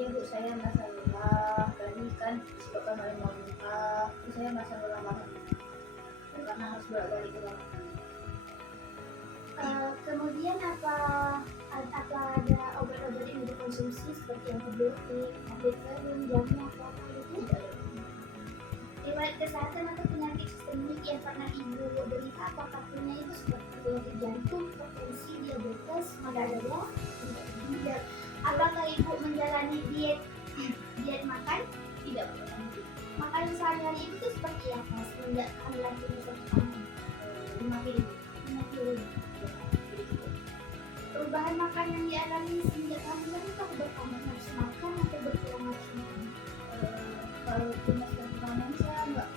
Iya Bu, saya merasa lelah. Tadi kan disebabkan oleh mau muntah. Terus saya merasa lelah banget karena harus bolak-balik ke kamar. Kemudian apa ada obat-obat yang dikonsumsi seperti antibiotik, tablet serum, jamu atau apa itu? Tidak ada. Riwayat kesehatan atau penyakit sistemik yang pernah ibu derita apakah punya itu seperti penyakit jantung, hipertensi, diabetes, mata dada? Tidak. Apakah ibu menjalani diet makan? Tidak pernah. Makanan sehari-hari itu seperti apa semenjak kehamilan punya 1 tahun? 5 kilo. 5 kilo. Perubahan makan yang dialami semenjak kehamilan itu bertambah nafsu makan atau berkurang nafsu makan? Kalau punya kekurangan saya nggak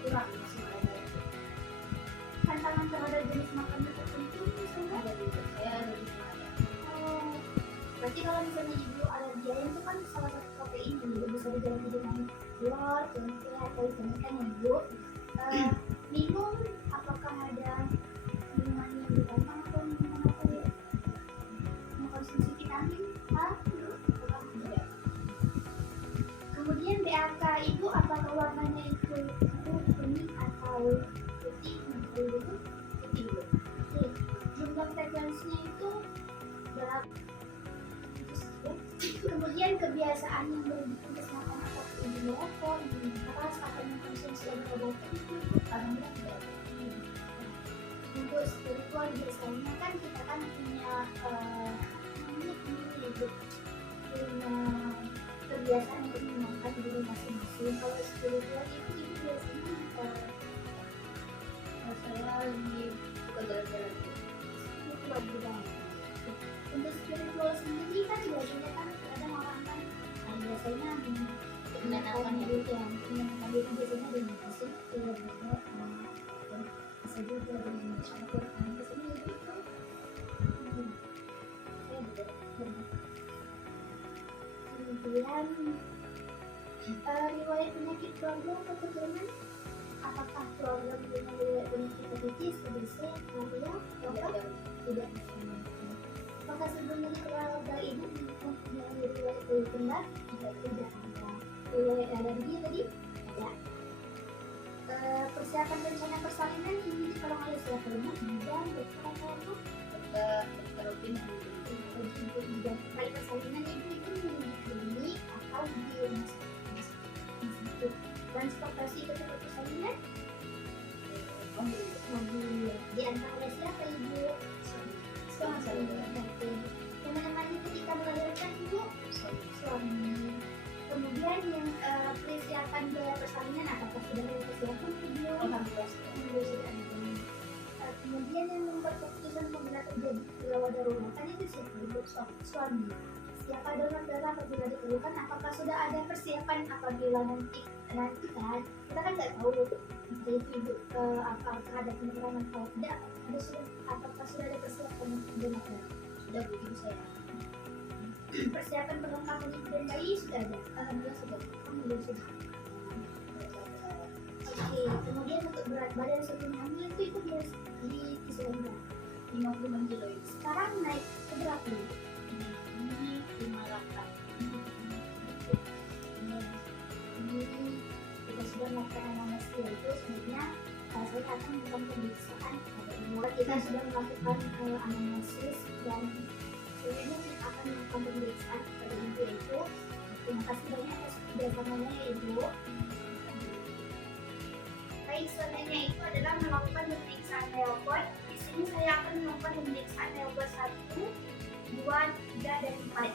kurang masih ada. Tantangan terhadap jenis makanan tertentu misalnya? Ada juga. Saya ada di sana. Oh, berarti kalau misalnya ibu alergi ayam itu kan salah satu protein yang juga bisa diganti dengan telur, tempe atau ikan yang ibu. Minum, apakah ada minuman yang ditambah atau minuman apa ya? Mengkonsumsi vitamin? Tidak. Kemudian BAK ibu apakah warnanya itu kuning atau putih? Putih Bu. Oke. Jumlah frekuensinya itu berapa? Kemudian kebiasaan yang berhubungan kesehatan apakah ibu merokok, minum keras atau mengkonsumsi obat-obatan itu Alhamdulillah tidak. untuk spiritual biasanya kan kita kan punya punya kebiasaan untuk memakan diri masing-masing. Kalau spiritual itu biasanya Saya lebih suka jalan-jalan. spiritual juga. Untuk spiritual sendiri kan biasanya kan kadang orang kan biasanya Menenangkan diri yang menenangkan diri biasanya dengan berpikir berdoa dan bisa juga dengan membaca Al-Quran biasanya itu Saya juga. kemudian riwayat penyakit keluarga atau keturunan apakah keluarga punya riwayat penyakit hepatitis, TBC, malaria, atau tidak? Apakah sebelumnya keluarga ibu mempunyai riwayat penyakit kembar? Tidak ada. Riwayat alergi tadi? Ada. Persiapan rencana persalinan ini ditolong oleh siapa ibu? Dan dokter atau apa? Dokter rutin. Untuk bidang kali persalinan ibu itu di klinik atau di rumah sakit. Transportasi ke tempat persalinan? Mobil. Diantar oleh siapa ibu? Suami. Yang menemani ketika melahirkan ibu? Suami. Kemudian yang persiapan biaya persalinan apakah sudah ada persiapan belum? Alhamdulillah. Sudah ada. Kemudian yang membuat keputusan apabila terjadi gawat daruratan itu siapa ibu? Suami. Siapa donor darah apabila diperlukan? Apakah sudah ada persiapan apabila nanti kan kita kan nggak tahu itu ibu apakah ada penyerangan atau tidak? Apakah sudah ada persiapan untuk donor darah? Sudah Bu, ibu saya. Persiapan perlengkapan ibu dan bayi sudah ada? Alhamdulillah sudah. Alhamdulillah sudah. Oke, kemudian untuk berat badan sebelum hamil itu ibu biasa di kisaran berapa? 56 kilo itu. Sekarang naik ke berapa ibu? Ini 58. Ini kita sudah melakukan anamnesis yaitu sebenarnya saya akan melakukan pemeriksaan pada ibu. Kita sudah melakukan anamnesis dan sebenarnya kita akan melakukan pemeriksaan pada ibu yaitu terima kasih banyak atas kerjasamanya ya ibu. Baik, selanjutnya itu adalah melakukan pemeriksaan leopard. Di sini saya akan melakukan pemeriksaan leopard 1, 2, 3, dan 4.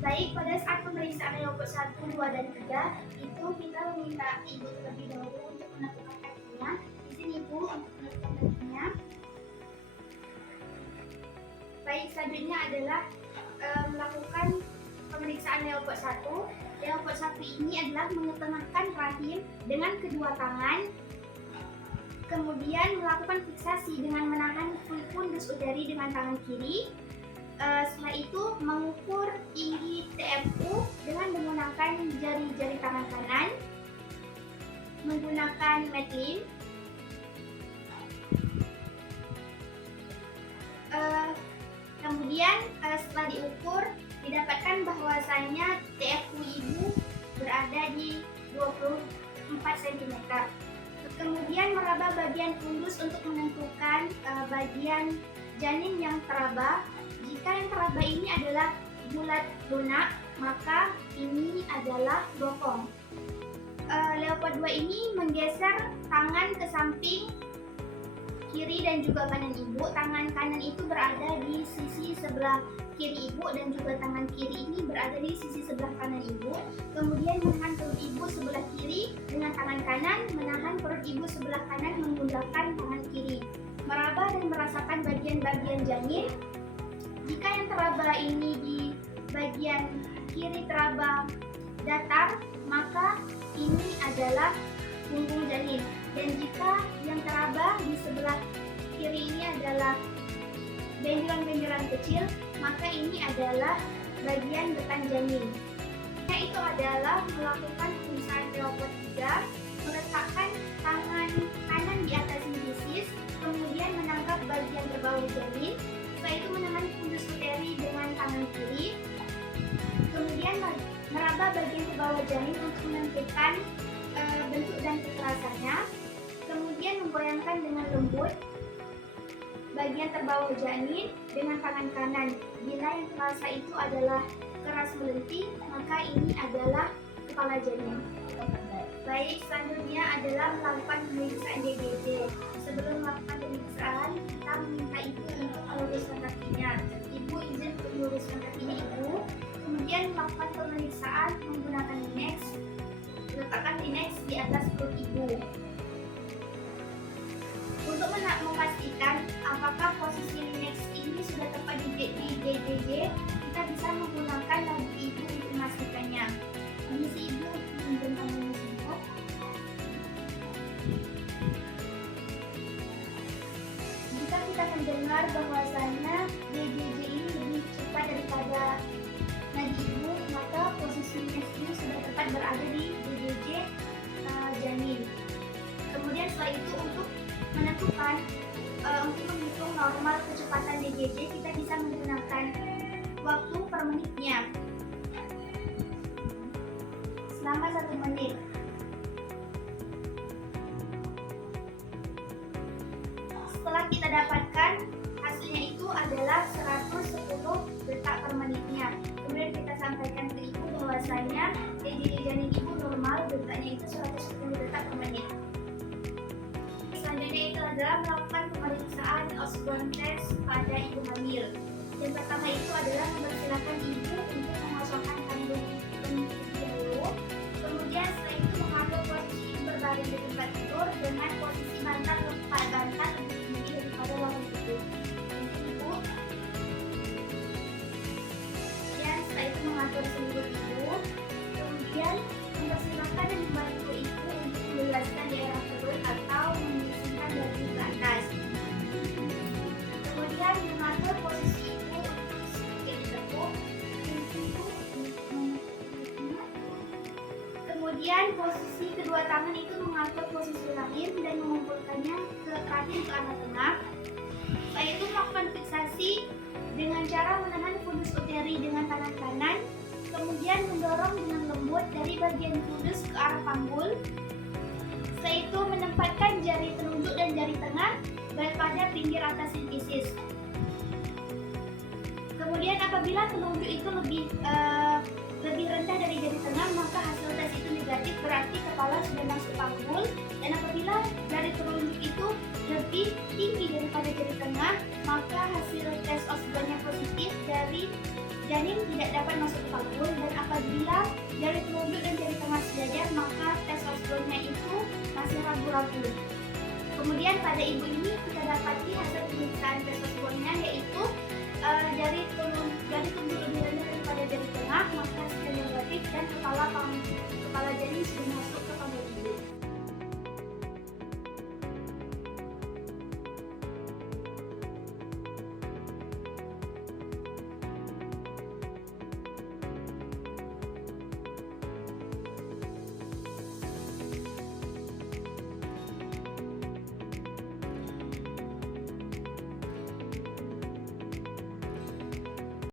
Baik, pada saat pemeriksaan leopard 1, 2, dan 3 itu kita meminta ibu terlebih dahulu untuk menentukan kakinya. Di sini ibu untuk menentukan kakinya. Baik, selanjutnya adalah melakukan pemeriksaan leopard 1. Leopard 1 ini adalah mengetengahkan rahim dengan kedua tangan. Kemudian melakukan fiksasi dengan menahan fundus udari dengan tangan kiri. Setelah itu mengukur tinggi TFU dengan menggunakan jari-jari tangan kanan, menggunakan Medline. Kemudian setelah diukur Didapatkan bahwasanya TFU ibu berada di 24 cm. Kemudian meraba bagian fundus untuk menentukan bagian janin yang teraba. Jika yang teraba ini adalah bulat lunak, maka ini adalah bokong. Leopard 2 ini menggeser tangan ke samping kiri dan juga kanan ibu. Tangan kanan itu berada di sisi sebelah kiri ibu dan juga tangan kiri ini berada di sisi sebelah kanan ibu. Kemudian menahan perut ibu sebelah kiri dengan tangan kanan, menahan perut ibu sebelah kanan menggunakan tangan kiri. Meraba dan merasakan bagian-bagian janin. Jika yang teraba ini di bagian kiri teraba datar, maka ini adalah punggung janin. Dan jika yang teraba di sebelah kiri ini adalah benjolan-benjolan kecil, maka ini adalah bagian depan janin. Itu adalah melakukan pemisahan Leopard 3, meletakkan tangan kanan di atas sifisis, kemudian menangkap bagian terbawah janin, setelah itu menahan fundus uteri dengan tangan kiri, kemudian meraba bagian terbawah janin untuk menentukan bentuk dan kekerasannya, kemudian menggoyangkan dengan lembut bagian terbawah janin dengan tangan kanan. Bila yang terasa itu adalah keras melenting, maka ini adalah kepala janin. Baik, selanjutnya adalah melakukan pemeriksaan DBJ. Sebelum melakukan pemeriksaan, kita meminta ibu untuk meluruskan kakinya. Ibu izin untuk meluruskan kakinya ibu. Kemudian melakukan pemeriksaan menggunakan Linex. Letakkan Linex di atas perut ibu. Untuk memastikan apakah posisi Linex ini sudah tepat di DBJ, kita bisa menggunakan lagu ibu untuk memastikannya. Kondisi ibu menunjukkan kondisi ibu. Jika kita mendengar bahwasanya DBJ ini lebih cepat daripada nadi ibu, maka posisi Linex ini sudah tepat berada di DBJ janin. Kemudian setelah itu untuk menentukan untuk menghitung normal kecepatan DBJ, kita bisa menggunakan waktu per menitnya selama 1 menit. Setelah kita dapatkan hasilnya itu adalah 110 detak per menitnya. Kemudian kita sampaikan ke ibu bahwasanya DBJ janin ibu normal, detaknya itu 110 detak per menit. Selanjutnya itu adalah melakukan pemeriksaan Osborne test pada ibu hamil. Yang pertama itu adalah mempersilahkan ibu untuk mengosongkan kandung dulu. Kemudian setelah itu mengatur posisi ibu berbaring di tempat tidur dengan posisi bantal lebih tinggi daripada ruang tidur ibu. Dan setelah itu mengatur seluruh ibu. Kemudian mempersilahkan dan membantu ibu untuk menjelaskan daerah perut atau menyisihkan daging ke atas. Kemudian mengatur posisi ibu untuk sedikit ditekuk. Kemudian posisi kedua tangan itu mengatur posisi rahim dan mengumpulkannya ke rahim ke arah tengah. Setelah itu melakukan fiksasi dengan cara menahan fundus uteri dengan tangan kanan. Kemudian mendorong dengan lembut dari bagian fundus ke arah panggul. Setelah itu menempatkan jari telunjuk dan jari tengah pada pinggir atas sifisis. Kemudian apabila telunjuk itu lebih rendah dari jari tengah, maka hasil tes itu negatif, berarti kepala sudah masuk panggul. Dan apabila jari telunjuk itu lebih tinggi daripada jari tengah, maka hasil tes Osborne positif, dari janin tidak dapat masuk ke panggul. Dan apabila jari telunjuk dan jari tengah sejajar, maka tes Osborne itu masih ragu-ragu. Kemudian pada ibu ini kita dapati hasil pemeriksaan tes Osborne, yaitu jari telunjuk lebih rendah daripada jari tengah, maka hasil negatif dan kepala janin sudah masuk